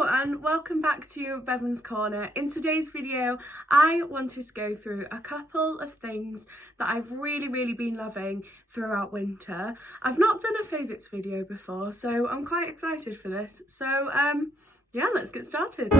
Hello and welcome back to Bevans Corner. In today's video, I wanted to go through a couple of things that I've really been loving throughout winter. I've not done a favourites video before, so I'm quite excited for this. So yeah, let's get started.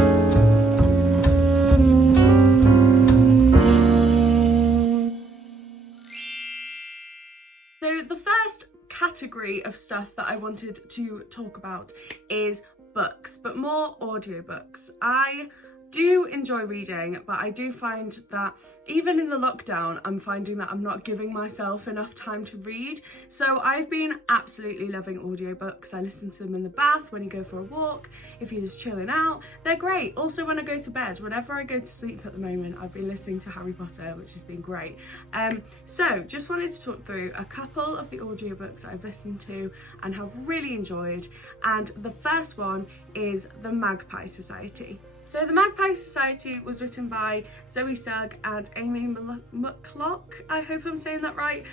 So the first category of stuff that I wanted to talk about is books, but more audiobooks. I do enjoy reading, but I do find that even in the lockdown, I'm finding that I'm not giving myself enough time to read. So I've been absolutely loving audiobooks. I listen to them in the bath, when you go for a walk, if you're just chilling out, they're great. Also when I go to bed, whenever I go to sleep at the moment, I've been listening to Harry Potter, which has been great. So just wanted to talk through a couple of the audiobooks that I've listened to and have really enjoyed. And the first one is The Magpie Society. So The Magpie Society was written by Zoe Sugg and Amy McClock. I hope I'm saying that right.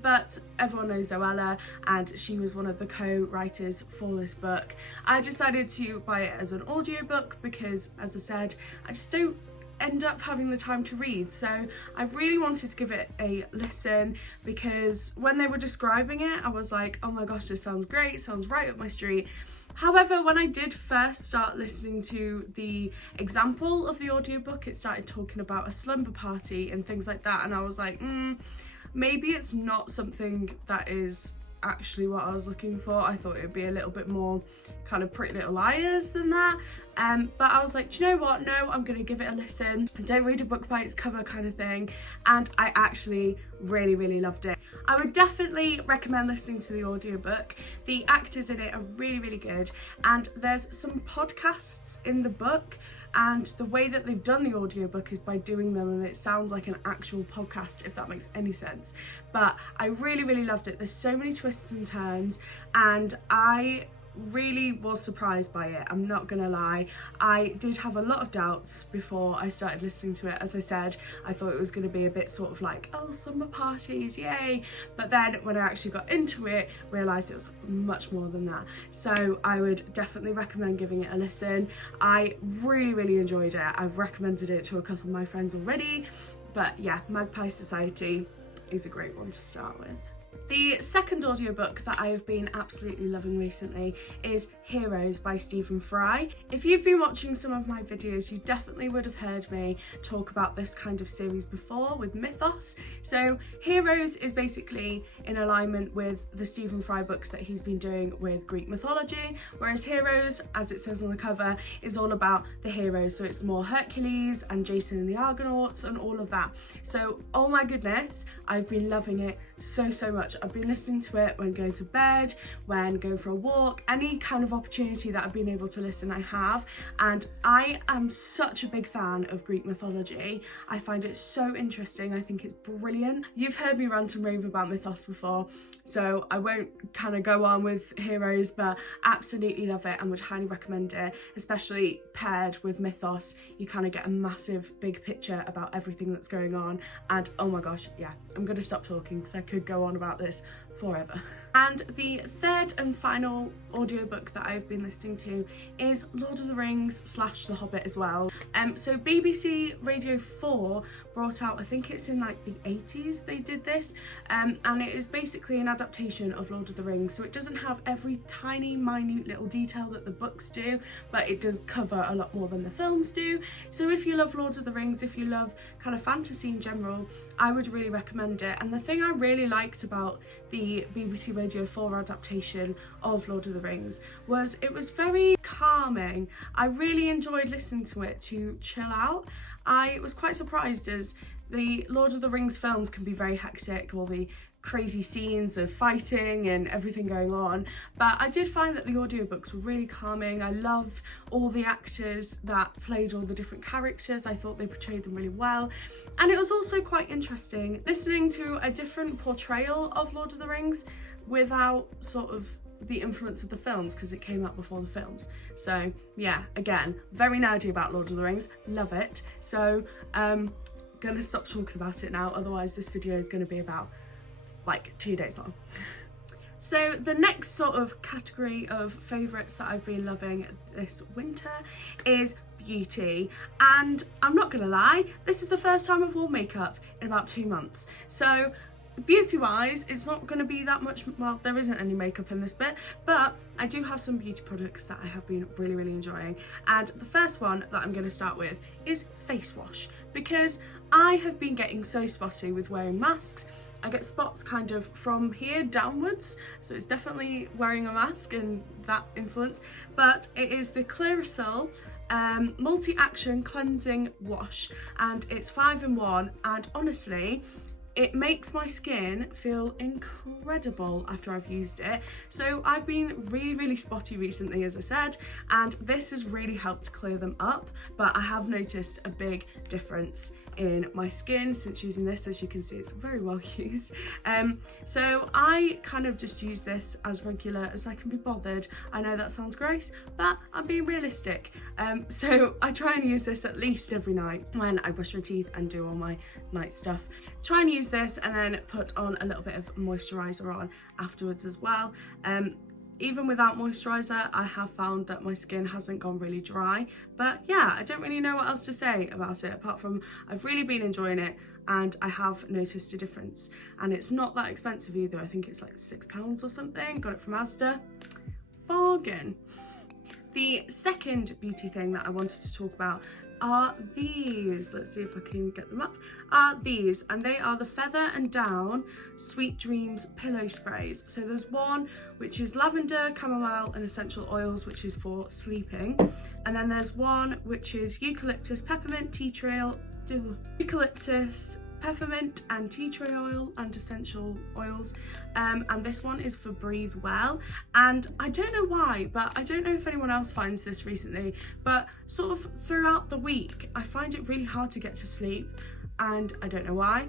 But everyone knows Zoella, and she was one of the co-writers for this book. I decided to buy it as an audiobook because, as I said, I just don't end up having the time to read. So I really wanted to give it a listen because when they were describing it, I was like, oh my gosh, this sounds great, sounds right up my street. However, when I did first start listening to the example of the audiobook, it started talking about a slumber party and things like that, and I was like, maybe it's not something that is actually what I was looking for. I thought it would be a little bit more kind of Pretty Little Liars than that. But I was like, do you know what? No, I'm going to give it a listen. Don't read a book by its cover kind of thing. And I actually really loved it. I would definitely recommend listening to the audiobook. The actors in it are really good. And there's some podcasts in the book. And the way that they've done the audiobook is by doing them, and it sounds like an actual podcast, if that makes any sense. But I really loved it. There's so many twists and turns, and I really was surprised by it. I'm not gonna lie. I did have a lot of doubts before I started listening to it. As I said, I thought it was going to be a bit sort of like, oh, summer parties, yay. But then when I actually got into it, realised it was much more than that. So I would definitely recommend giving it a listen. I really enjoyed it. I've recommended it to a couple of my friends already. But yeah, Magpie Society is a great one to start with. The second audiobook that I have been absolutely loving recently is Heroes by Stephen Fry. If you've been watching some of my videos, you definitely would have heard me talk about this kind of series before with Mythos. So Heroes is basically in alignment with the Stephen Fry books that he's been doing with Greek mythology, whereas Heroes, as it says on the cover, is all about the heroes. So it's more Hercules and Jason and the Argonauts and all of that. So, oh my goodness, I've been loving it so much. I've been listening to it when going to bed, when going for a walk, any kind of opportunity that I've been able to listen, I have. And I am such a big fan of Greek mythology. I find it so interesting. I think it's brilliant. You've heard me rant and rave about Mythos before, so I won't kind of go on with Heroes, but absolutely love it and would highly recommend it, especially paired with Mythos. You kind of get a massive big picture about everything that's going on, and oh my gosh, yeah, I'm gonna stop talking because I could go on about this forever. And the third and final audiobook that I've been listening to is Lord of the Rings / The Hobbit as well. So BBC Radio 4 brought out, I think it's in like the 80s they did this, and it is basically an adaptation of Lord of the Rings. So it doesn't have every tiny minute little detail that the books do, but it does cover a lot more than the films do. So if you love Lord of the Rings, if you love kind of fantasy in general, I would really recommend it. And the thing I really liked about the BBC Radio 4 adaptation of Lord of the Rings was it was very calming. I really enjoyed listening to it to chill out. I was quite surprised, as the Lord of the Rings films can be very hectic, all the crazy scenes of fighting and everything going on, but I did find that the audiobooks were really calming. I love all the actors that played all the different characters. I thought they portrayed them really well, and it was also quite interesting listening to a different portrayal of Lord of the Rings without sort of the influence of the films, because it came out before the films. So yeah, again, very nerdy about Lord of the Rings, love it. So gonna stop talking about it now, otherwise this video is going to be about like 2 days long. So the next sort of category of favourites that I've been loving this winter is beauty, and I'm not gonna lie, this is the first time I've worn makeup in about 2 months. So beauty wise, it's not going to be that much, well, there isn't any makeup in this bit, but I do have some beauty products that I have been really enjoying. And the first one that I'm going to start with is face wash, because I have been getting so spotty with wearing masks. I get spots kind of from here downwards, so it's definitely wearing a mask and that influence. But it is the Clearasil multi-action cleansing wash, and it's 5 in 1, and honestly it makes my skin feel incredible after I've used it. So I've been really spotty recently, as I said, and this has really helped clear them up, but I have noticed a big difference in my skin since using this. As you can see, it's very well used. So I kind of just use this as regular as I can be bothered. I know that sounds gross, but I'm being realistic. So I try and use this at least every night when I brush my teeth and do all my night stuff. Try and use this and then put on a little bit of moisturiser on afterwards as well. Even without moisturiser, I have found that my skin hasn't gone really dry. But yeah, I don't really know what else to say about it, apart from I've really been enjoying it and I have noticed a difference. And it's not that expensive either. I think it's like £6 or something. Got it from Asda. Bargain. The second beauty thing that I wanted to talk about are these. Let's see if I can get them up. Are these, and they are the Feather and Down Sweet Dreams pillow sprays. So there's one which is lavender, chamomile and essential oils, which is for sleeping, and then there's one which is eucalyptus, peppermint, tea tree oil, eucalyptus, peppermint and tea tree oil and essential oils, and this one is for Breathe Well. And I don't know why, but I don't know if anyone else finds this recently, but sort of throughout the week I find it really hard to get to sleep, and I don't know why.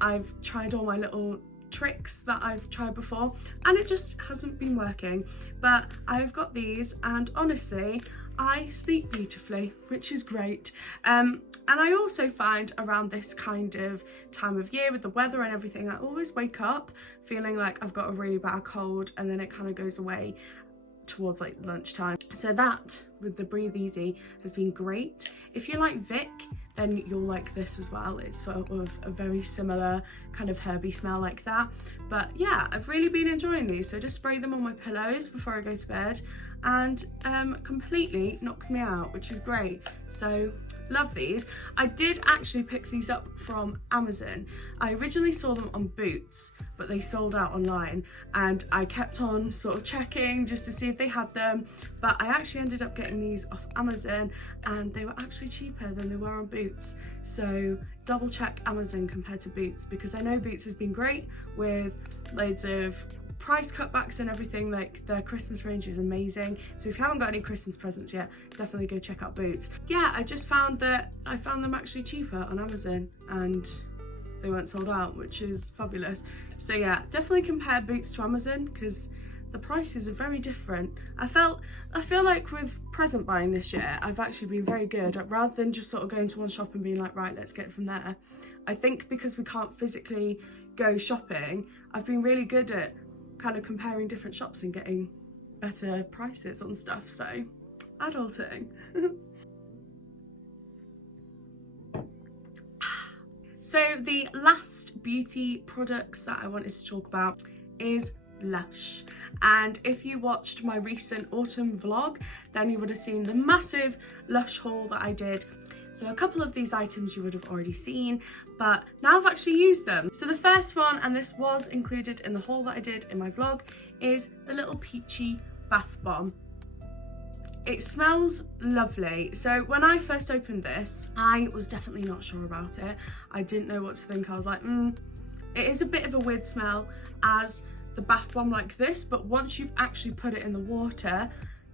I've tried all my little tricks that I've tried before and it just hasn't been working, but I've got these and honestly I sleep beautifully, which is great. And I also find around this kind of time of year with the weather and everything, I always wake up feeling like I've got a really bad cold, and then it kind of goes away towards like lunchtime. So that with the Breathe Easy has been great. If you like Vic, then you'll like this as well. It's sort of a very similar kind of herby smell like that. But yeah, I've really been enjoying these. So just spray them on my pillows before I go to bed, and completely knocks me out, which is great. So love these. I did actually pick these up from Amazon. I originally saw them on Boots, but they sold out online, and I kept on sort of checking just to see if they had them, but I actually ended up getting these off Amazon and they were actually cheaper than they were on Boots. So double check Amazon compared to Boots, because I know Boots has been great with loads of price cutbacks and everything. Like their Christmas range is amazing, so if you haven't got any Christmas presents yet, definitely go check out Boots. Yeah, I just found that I found them actually cheaper on Amazon and they weren't sold out, which is fabulous. So yeah, definitely compare Boots to Amazon because the prices are very different. I feel like with present buying this year, I've actually been very good at, rather than just sort of going to one shop and being like, right, let's get it from there. I think because we can't physically go shopping, I've been really good at kind of comparing different shops and getting better prices on stuff. So adulting. So the last beauty products that I wanted to talk about is Lush. And if you watched my recent autumn vlog, then you would have seen the massive Lush haul that I did. So a couple of these items you would have already seen, but now I've actually used them. So the first one, and this was included in the haul that I did in my vlog, is the little peachy bath bomb. It smells lovely. So when I first opened this, I was definitely not sure about it. I didn't know what to think. I was like, it is a bit of a weird smell as the bath bomb like this, but once you've actually put it in the water,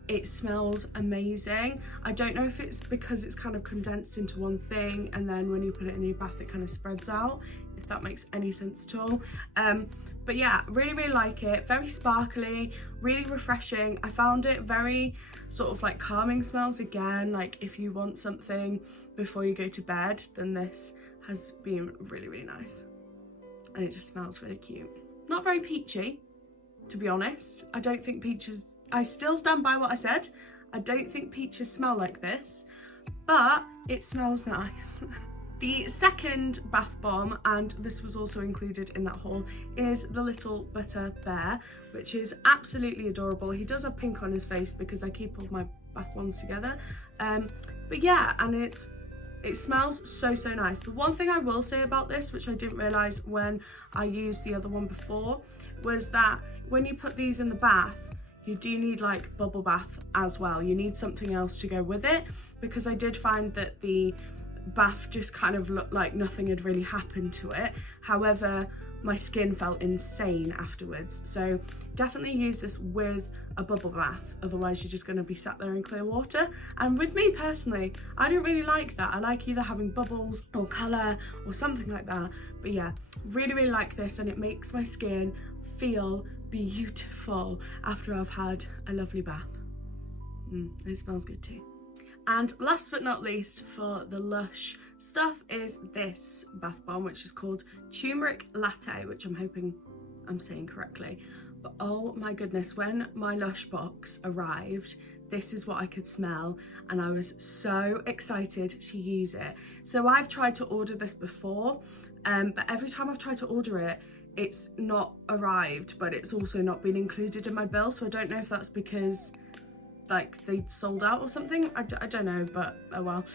it smells amazing. I don't know if it's because it's kind of condensed into one thing, and then when you put it in your bath it kind of spreads out, if that makes any sense at all. But yeah, really like it. Very sparkly, really refreshing. I found it very sort of like calming smells again. Like if you want something before you go to bed, then this has been really nice. And it just smells really cute. Not very peachy, to be honest. I don't think peaches, I still stand by what I said. I don't think peaches smell like this, but it smells nice. The second bath bomb, and this was also included in that haul, is the Little Butter Bear, which is absolutely adorable. He does have pink on his face because I keep all my bath bombs together. But yeah, and it smells so nice. The one thing I will say about this, which I didn't realise when I used the other one before, was that when you put these in the bath, you do need like bubble bath as well. You need something else to go with it, because I did find that the bath just kind of looked like nothing had really happened to it. However, my skin felt insane afterwards. So definitely use this with a bubble bath, otherwise you're just going to be sat there in clear water. And with me personally, I don't really like that. I like either having bubbles or colour or something like that. But yeah, really like this, and it makes my skin feel beautiful after I've had a lovely bath. It smells good too. And last but not least, for the Lush stuff, is this bath bomb, which is called Turmeric Latte, which I'm hoping I'm saying correctly. But oh my goodness, when my Lush box arrived, this is what I could smell, and I was so excited to use it. So I've tried to order this before, but every time I've tried to order it, it's not arrived, but it's also not been included in my bill. So I don't know if that's because like they sold out or something. I don't know, but oh well.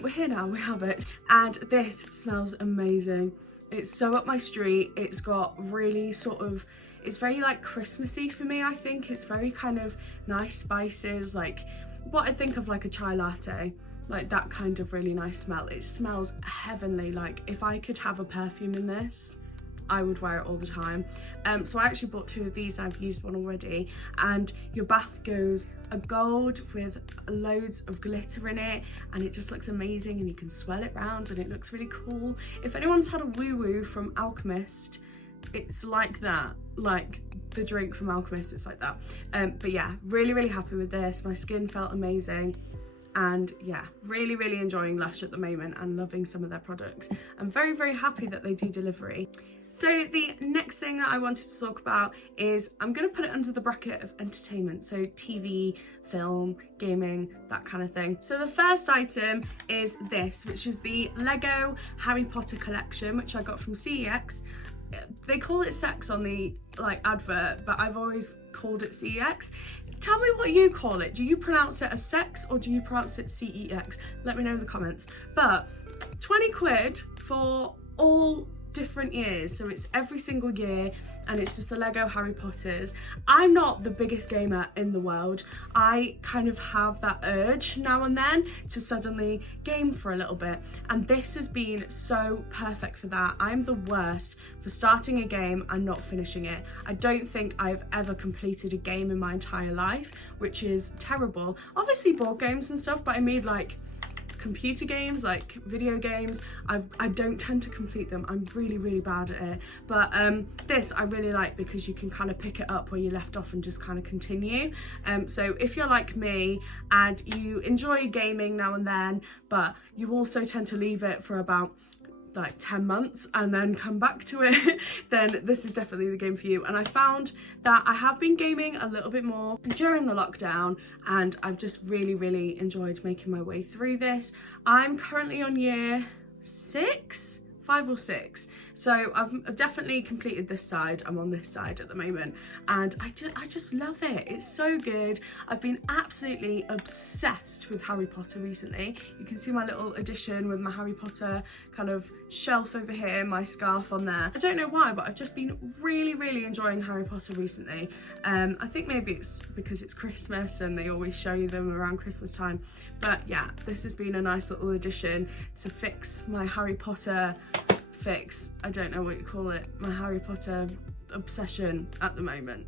We're here now, we have it. And this smells amazing. It's so up my street. It's got really sort of, it's very like Christmassy for me, I think. It's very kind of nice spices, like what I think of like a chai latte, like that kind of really nice smell. It smells heavenly. Like if I could have a perfume in this, I would wear it all the time. So I actually bought 2 of these. I've used one already, and your bath goes a gold with loads of glitter in it, and it just looks amazing, and you can swirl it round and it looks really cool. If anyone's had a woo woo from Alchemist, it's like that, like the drink from Alchemist, it's like that. But yeah, really happy with this. My skin felt amazing. And yeah, really enjoying Lush at the moment and loving some of their products. I'm very happy that they do delivery. So the next thing that I wanted to talk about is, I'm going to put it under the bracket of entertainment, so TV, film, gaming, that kind of thing. So the first item is this, which is the Lego Harry Potter collection, which I got from CEX. They call it Sex on the like advert, but I've always called it CEX. Tell me what you call it. Do you pronounce it as Sex or do you pronounce it CEX? Let me know in the comments. But 20 quid for all different years, so it's every single year, and it's just the Lego Harry Potters. I'm not the biggest gamer in the world. I kind of have that urge now and then to suddenly game for a little bit, and this has been so perfect for that. I'm the worst for starting a game and not finishing it. I don't think I've ever completed a game in my entire life, which is terrible. Obviously board games and stuff, but I mean like computer games, like video games, I don't tend to complete them. I'm really bad at it. But this I really like, because you can kind of pick it up where you left off and just kind of continue. So if you're like me and you enjoy gaming now and then, but you also tend to leave it for about like 10 months and then come back to it, then this is definitely the game for you. And I found that I have been gaming a little bit more during the lockdown, and I've just really enjoyed making my way through this. I'm currently on year 5 or 6, so I've definitely completed this side. I'm on this side at the moment, and I just love it. It's so good. I've been absolutely obsessed with Harry Potter recently. You can see my little edition with my Harry Potter kind of shelf over here, my scarf on there. I don't know why, but I've just been really enjoying Harry Potter recently. I think maybe it's because it's Christmas and they always show you them around Christmas time. But yeah, this has been a nice little addition to fix my Harry Potter I don't know what you call it, my Harry Potter obsession at the moment.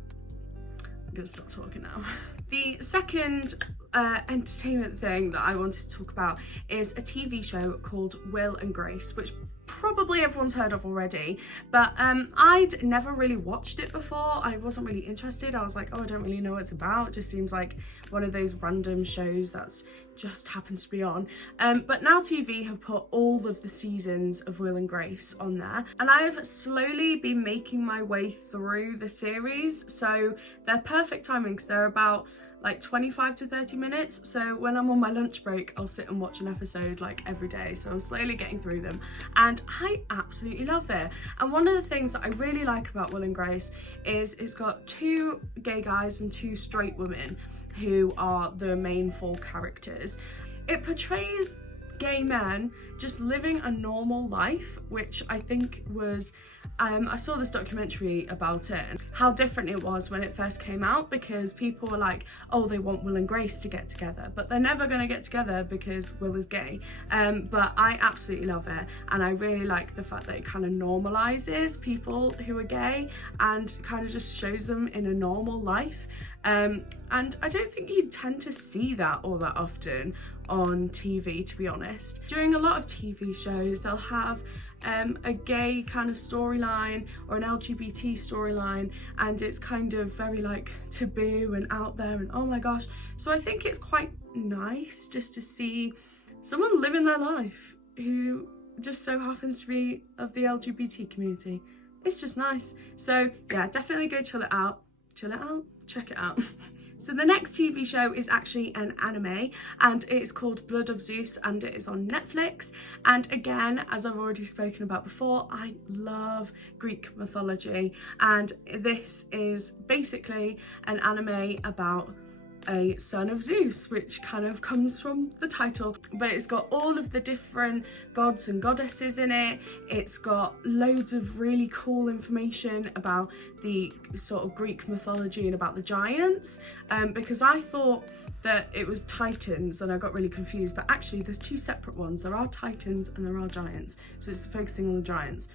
I'm gonna stop talking now. The second entertainment thing that I wanted to talk about is a TV show called Will and Grace, which probably everyone's heard of already, but I'd never really watched it before. I wasn't really interested. I was like, oh, I don't really know what it's about. It just seems like one of those random shows that's just happens to be on. But Now TV have put all of the seasons of Will and Grace on there, and I've slowly been making my way through the series, so they're perfect timing because they're about like 25 to 30 minutes. So when I'm on my lunch break, I'll sit and watch an episode like every day. So I'm slowly getting through them and I absolutely love it. And one of the things that I really like about Will and Grace is it's got 2 gay guys and 2 straight women who are the main 4 characters. It portrays gay men just living a normal life, which I think was I saw this documentary about it and how different it was when it first came out, because people were like, oh, they want Will and Grace to get together, but they're never going to get together because Will is gay. But I absolutely love it, and I really like the fact that it kind of normalizes people who are gay and kind of just shows them in a normal life. And I don't think you tend to see that all that often on TV, to be honest. During a lot of TV shows, they'll have a gay kind of storyline or an LGBT storyline, and it's kind of very like taboo and out there and oh my gosh. So I think it's quite nice just to see someone living their life who just so happens to be of the LGBT community. It's just nice. So yeah, definitely go check it out, check it out. So the next TV show is actually an anime, and it's called Blood of Zeus, and it is on Netflix. And again, as I've already spoken about before, I love Greek mythology, and this is basically an anime about a son of Zeus, which kind of comes from the title, but it's got all of the different gods and goddesses in it. It's got loads of really cool information about the sort of Greek mythology and about the giants, because I thought that it was titans and I got really confused, but actually there's 2 separate ones. There are titans and there are giants, so it's focusing on the giants.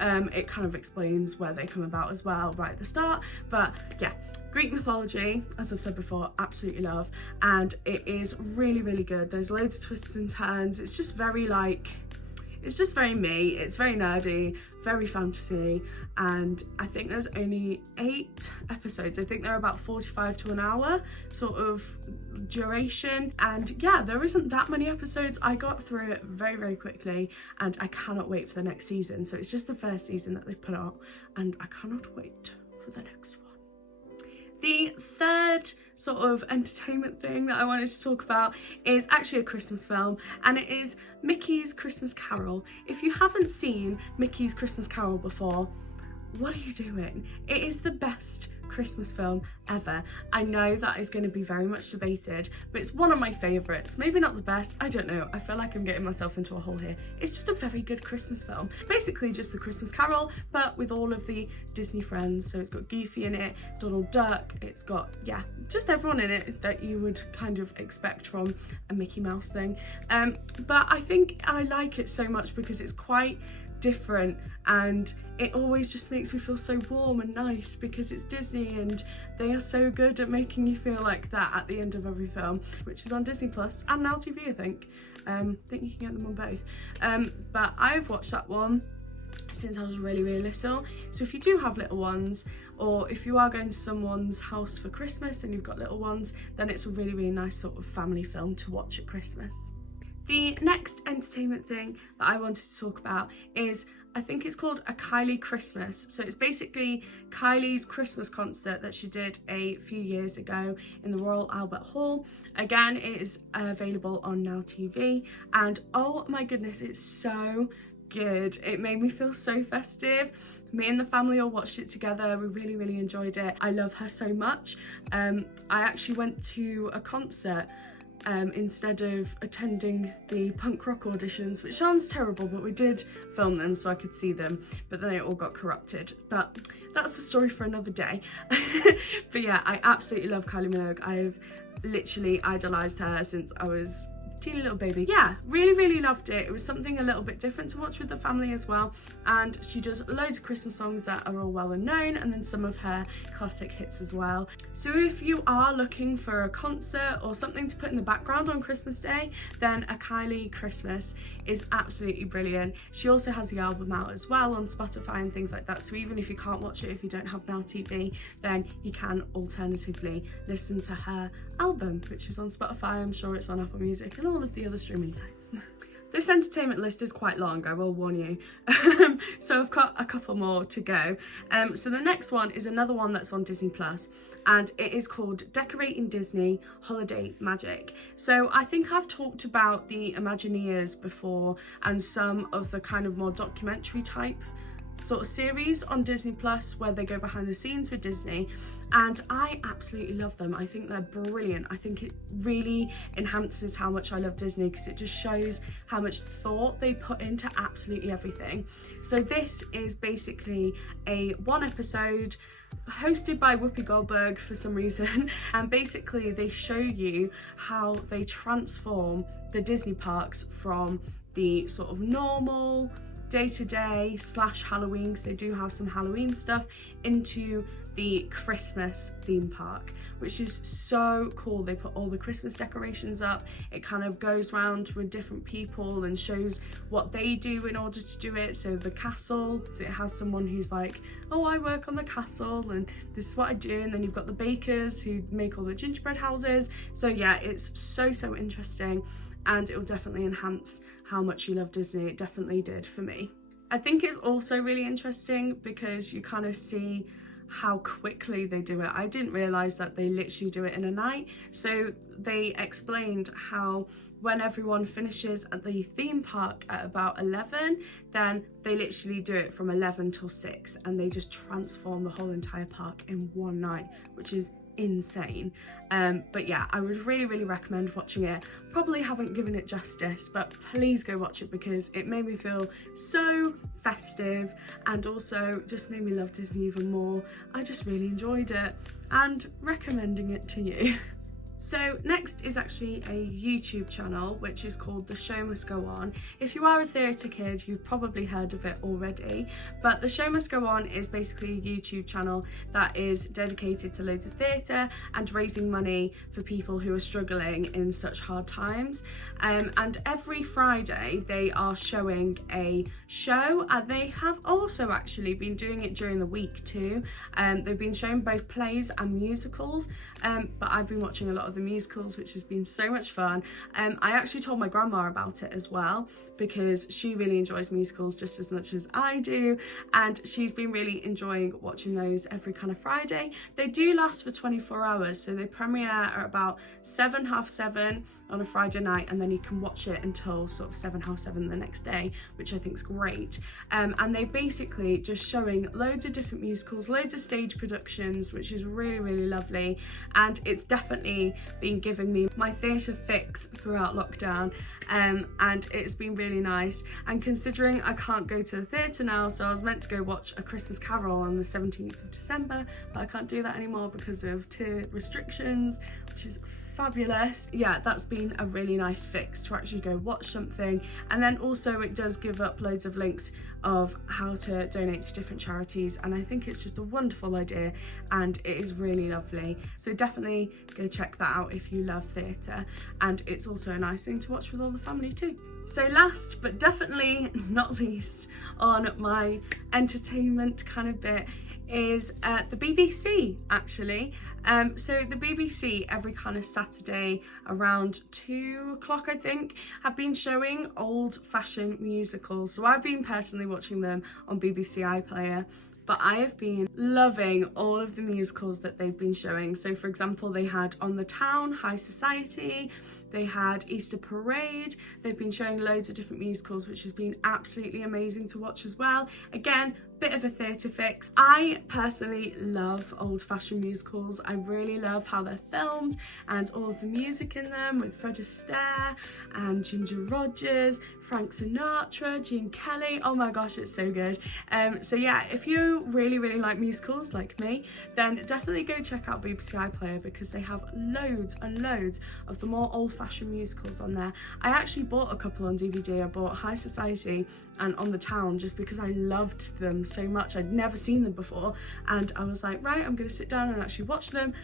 It kind of explains where they come about as well right at the start, but yeah, Greek mythology, as I've said before, absolutely love, and it is really, really good. There's loads of twists and turns. It's just very like, it's just very me. It's very nerdy, very fantasy, and I think there's only 8 episodes. I think they're about 45 to an hour sort of duration, and yeah, there isn't that many episodes. I got through it very, very quickly, and I cannot wait for the next season. So it's just the first season that they've put out, and I cannot wait for the next one. The third sort of entertainment thing that I wanted to talk about is actually a Christmas film, and it is Mickey's Christmas Carol. If you haven't seen Mickey's Christmas Carol before, what are you doing? It is the best Christmas film ever. I know that is going to be very much debated, but it's one of my favourites. Maybe not the best, I don't know. I feel like I'm getting myself into a hole here. It's just a very good Christmas film. It's basically just the Christmas Carol, but with all of the Disney friends. So it's got Goofy in it, Donald Duck, it's got, yeah, just everyone in it that you would kind of expect from a Mickey Mouse thing. But I think I like it so much because it's quite different, and it always just makes me feel so warm and nice because it's Disney and they are so good at making you feel like that at the end of every film, which is on Disney Plus and Now TV, I think. I think you can get them on both. But I've watched that one since I was really, really little. So if you do have little ones, or if you are going to someone's house for Christmas and you've got little ones, then it's a really, really nice sort of family film to watch at Christmas. The next entertainment thing that I wanted to talk about is, I think it's called A Kylie Christmas. So it's basically Kylie's Christmas concert that she did a few years ago in the Royal Albert Hall. Again, it is available on Now TV, and oh my goodness, it's so good. It made me feel so festive. Me and the family all watched it together. We really, really enjoyed it. I love her so much. I actually went to a concert instead of attending the punk rock auditions, which sounds terrible, but we did film them so I could see them, but then it all got corrupted. But that's the story for another day. But yeah, I absolutely love Kylie Minogue. I've literally idolised her since I was teeny little baby. Yeah, really loved it. It was something a little bit different to watch with the family as well, and she does loads of Christmas songs that are all well known, and then some of her classic hits as well. So if you are looking for a concert or something to put in the background on Christmas Day, then A Kylie Christmas is absolutely brilliant. She also has the album out as well on Spotify and things like that, so even if you can't watch it, if you don't have Now TV, then you can alternatively listen to her album, which is on Spotify. I'm sure it's on Apple Music and all of the other streaming sites. This entertainment list is quite long, I will warn you. So I've got a couple more to go. So the next one is another one that's on Disney Plus, and it is called Decorating Disney Holiday Magic. So I think I've talked about the Imagineers before and some of the kind of more documentary type sort of series on Disney Plus where they go behind the scenes with Disney, and I absolutely love them. I think they're brilliant. I think it really enhances how much I love Disney, because it just shows how much thought they put into absolutely everything. So this is basically a one episode hosted by Whoopi Goldberg for some reason, and basically they show you how they transform the Disney parks from the sort of normal day-to-day / Halloween, because they do have some Halloween stuff, into the Christmas theme park, which is so cool. They put all the Christmas decorations up. It kind of goes around with different people and shows what they do in order to do it. So the castle, it has someone who's like, oh, I work on the castle and this is what I do, and then you've got the bakers who make all the gingerbread houses. So yeah, it's so interesting, and it will definitely enhance how much you love Disney. It definitely did for me. I think it's also really interesting because you kind of see how quickly they do it. I didn't realise that they literally do it in a night. So they explained how when everyone finishes at the theme park at about 11, then they literally do it from 11 till 6, and they just transform the whole entire park in one night, which is insane. But yeah, I would really recommend watching it. Probably haven't given it justice, but please go watch it because it made me feel so festive, and also just made me love Disney even more. I just really enjoyed it, and recommending it to you. So next is actually a YouTube channel which is called The Show Must Go On. If you are a theatre kid, you've probably heard of it already, but The Show Must Go On is basically a YouTube channel that is dedicated to loads of theatre and raising money for people who are struggling in such hard times. And every Friday they are showing a show, and they have also actually been doing it during the week too. They've been showing both plays and musicals, but I've been watching a lot of the musicals, which has been so much fun. I actually told my grandma about it as well, because she really enjoys musicals just as much as I do, and she's been really enjoying watching those every kind of Friday. They do last for 24 hours, so they premiere at about 7, half 7 on a Friday night, and then you can watch it until sort of 7, half 7 the next day, which I think is great. And they're basically just showing loads of different musicals, loads of stage productions, which is really lovely, and it's definitely been giving me my theatre fix throughout lockdown, and it's been really nice. And considering I can't go to the theatre now, so I was meant to go watch A Christmas Carol on the 17th of December, but I can't do that anymore because of tier restrictions, which is fabulous. Yeah, that's been a really nice fix to actually go watch something. And then also it does give up loads of links of how to donate to different charities, and I think it's just a wonderful idea, and it is really lovely. So definitely go check that out if you love theatre, and it's also a nice thing to watch with all the family too. So last but definitely not least on my entertainment kind of bit is the BBC actually. So the BBC every kind of Saturday around 2 o'clock I think have been showing old-fashioned musicals. So I've been personally watching them on BBC iPlayer, but I have been loving all of the musicals that they've been showing. So for example, they had On the Town, High Society, they had Easter Parade. They've been showing loads of different musicals, which has been absolutely amazing to watch as well. Again, bit of a theatre fix. I personally love old-fashioned musicals. I really love how they're filmed and all of the music in them, with Fred Astaire and Ginger Rogers, Frank Sinatra, Gene Kelly. Oh my gosh, it's so good. So yeah, if you really like musicals like me, then definitely go check out BBC iPlayer, because they have loads and loads of the more old-fashioned musicals on there. I actually bought a couple on DVD. I bought High Society and On the Town just because I loved them so much. I'd never seen them before, and I was like, right, I'm gonna sit down and actually watch them.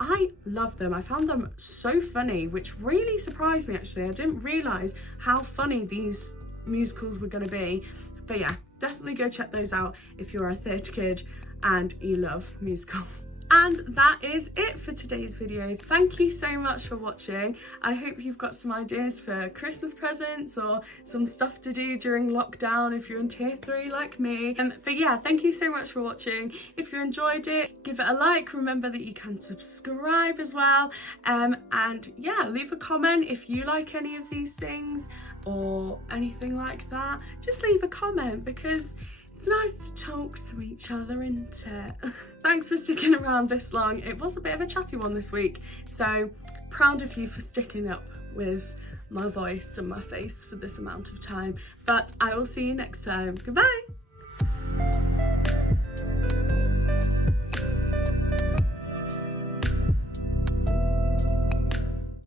I love them. I found them so funny, which really surprised me actually. I didn't realise how funny these musicals were going to be. But yeah, definitely go check those out if you're a theatre kid and you love musicals. And that is it for today's video. Thank you so much for watching. I hope you've got some ideas for Christmas presents or some stuff to do during lockdown if you're in tier 3 like me. But yeah, thank you so much for watching. If you enjoyed it, give it a like. Remember that you can subscribe as well. And yeah, leave a comment if you like any of these things or anything like that. Just leave a comment, because it's nice to talk to each other, isn't it? Thanks for sticking around this long. It was a bit of a chatty one this week, so proud of you for sticking up with my voice and my face for this amount of time. But I will see you next time. Goodbye!